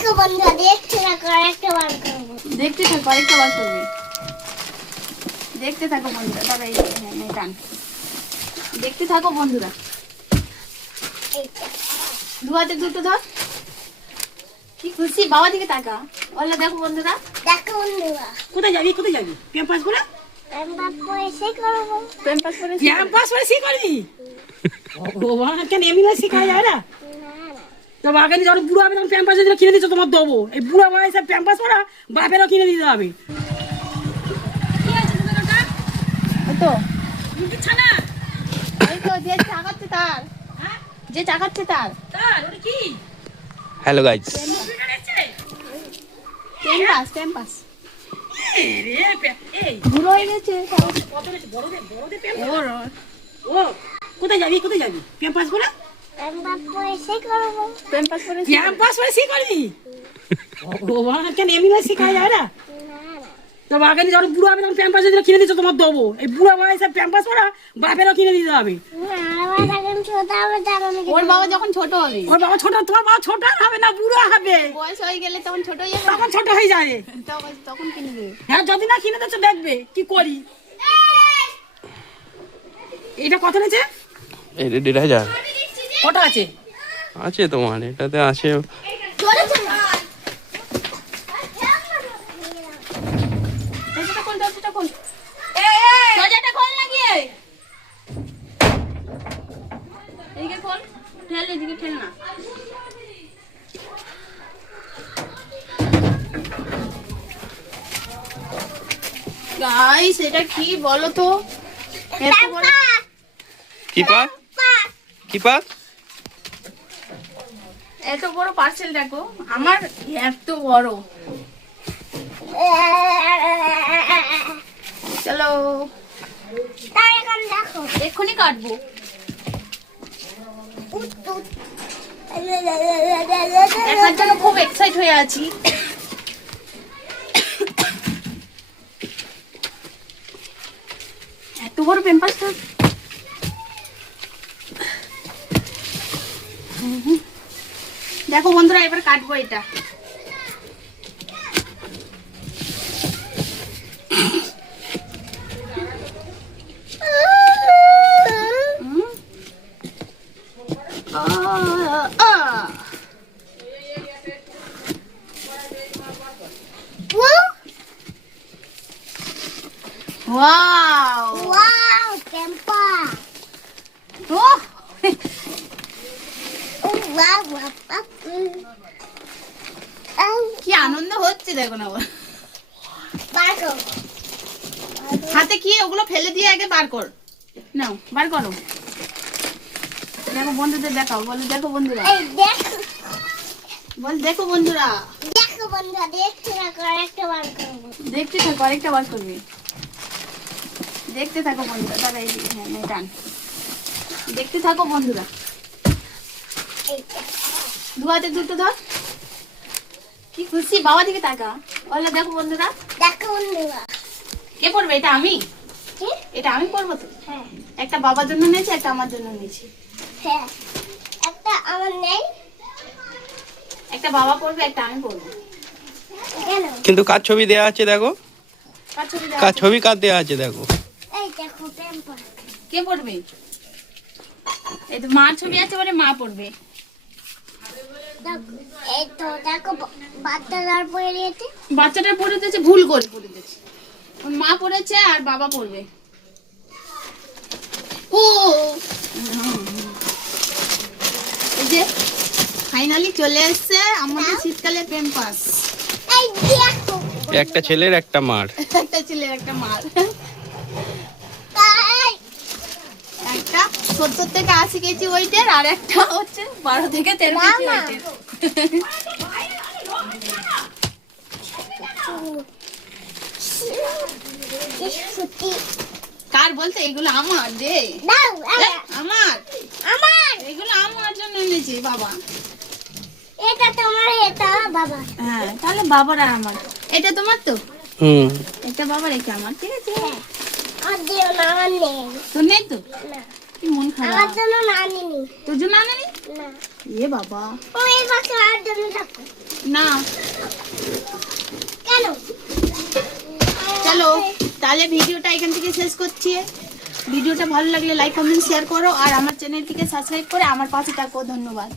দেখো বন্ধুরা, দেখতে থাকো, আরেকটা বার করবো। দেখতে থাকো, আরেকটা বার করবে। দেখতে থাকো বন্ধুরা, তবে এই টান। দেখতে থাকো বন্ধুরা। এইটা দু হাতে দুটো ধর। কি খুশি, বাবা দিকে তাকা। ওলা দেখো বন্ধুরা। দেখো বন্ধুরা, কোথায় যাবি ক্যাম্পাস করে আমরা পয়সা করবো। প্যাম্পাস করে ক্যাম্পাস করে সি করবি ভগবান কেন এমনি শিখা যায় না না না, তো আগে যখন বুড়ো হবে তখন প্যাম্পাস যদি কিনে দিচ্ছ তোমার দেবো এই বুড়ো বয়সে প্যাম্পাস করা বাপেরও কিনে দিতে হবে ওই তো, দিচ্ছা না ওই তো যে চাকাচ্ছে তার, যে চাকাচ্ছে তার। তার ওটা কি হ্যালো গাইজ, প্যাম্পাস এই রে এই বুড়ো হয়ে গেছে। কত বড়দের প্যাম্পাস ওর ও কোথায় যাবি ক্যাম্পাস করে আমরা পয়সা করবো। প্যাম্পাস করে ক্যাম্পাস করে সি করবি ভগবান কেন এমনি শিখা যায় না না না, তো আগে যখন বুড়ো হবে তখন প্যাম্পাস যদি কিনে দিচ্ছ তোমার দেবো এই বুড়ো বয়সে প্যাম্পাস করা বাপেরও কিনে দিতে হবে আমার এখন ছোট আমার জানানো ওর বাবা যখন ছোট হবে, ওর বাবা ছোট তোমার বাবা ছোট আর হবে না বুড়ো হবে বয়স হয়ে গেলে তখন ছোট হয়ে যাবে, তখন ছোট হয়ে যাবে তখন কিনে দেবে। হ্যাঁ যদি না কিনে দিচ্ছ দেখবে কি করি এটা কত নিয়েছে এটা 1,500 কটা আছে আছে তোমার, এটাতে আছে। দরজাটা খোল, দরজাটা খোল, দরজাটা খোল লাগিয়ে। এদিকে খোল, ঠেল, এদিকে ঠেল না। গাইস, এটা কি বলো তো? এত বড়, কি পাক কি পাক এত বড় পার্সেল দেখো, আমার এত বড়। চলো তার এখন দেখো, এক্ষুনি কাটবো। উঠ উঠ। দেখার জন্য খুব এক্সাইট হয়ে আছি। এত বড় প্যাম্পাসটা, দেখো বন্ধুরা, এবার কাটবো এটা। হুম। Wow, wow, Tampa. ওহ, ওয়াও, বাপু। কি আনন্দ হচ্ছে দেখো না ওর। বার করো। হাতে কি ওগুলো ফেলে দিয়ে আগে বার কর, নাও বার করো। দেখো বন্ধুদের দেখাও, বলো দেখো বন্ধুরা, এই দেখো, বল দেখো বন্ধুরা। দেখো বন্ধুরা, দেখতে থাকো, আরেকটা বার করবো। দেখতে থাকো, আরেকটা বার করবে। দেখতে থাকো বন্ধুরা, তবে এই টান। দেখতে থাকো বন্ধুরা। এইটা দু হাতে দুটো ধর। কি খুশি, বাবা দিকে তাকা। ওলা দেখো বন্ধুরা। দেখো বন্ধুরা, কে পড়বে? এটা আমি, কি? এটা আমি পড়বো তো। হ্যাঁ একটা বাবার জন্য নিয়েছি, একটা আমার জন্য নিয়েছি। হ্যাঁ, একটা আমার নেই একটা বাবা পড়বে, একটা আমি পড়বো। কেন? কিন্তু কার ছবি দেয়া আছে দেখো, কার ছবি দেওয়া কার আছে? ছবি কার দেয়া আছে দেখো। এই দেখো টেম্পা। কে পড়বে? এই তো মার ছবি আছে বলে মা পড়বে। দেখো, এই তো দেখো বাচ্চাটার পরে দিয়েছে। বাচ্চাটা পড়ে দিয়েছে, ভুল করে পড়ে দিয়েছে। ওর মা পড়েছে আর বাবা পড়বে। ও এই যে ফাইনালি চলে এসেছে আমাদের শীতকালে প্যাম্পাস। এই দেখো, একটা ছেলের একটা মার। একটা ছেলের একটা মার। তাই একটা 70 থেকে 80 কেজি ওয়েটের, আর একটা হচ্ছে 12 থেকে 13 কেজি না। ওয়েটের। সত্যি কার বলতে? এগুলো আমার দে। দাও, আমার আমার এগুলো আমার জন্য এনেছি বাবা। এটা তোমার, এটা বাবা। হ্যাঁ, তাহলে বাবার আর আমার। এটা তোমার তো, হুম, একটা বাবার, একটা আমার, ঠিক আছে। আর দিও না, আমার নেই। তোর নেই তো? না, কি মন আমার খারাপ। জন্য না নিনি। তোর জন্য আনেনি? না এ বাবা, ও এই বাচ্চা আর জন্য রাখো না কেন? চলো তাহলে ভিডিওটা এখান থেকে শেষ করছি। ভিডিওটা ভালো লাগলে লাইক কমেন্ট শেয়ার করো আর আমার চ্যানেলটিকে সাবস্ক্রাইব করে আমার পাশে থাকো। ধন্যবাদ।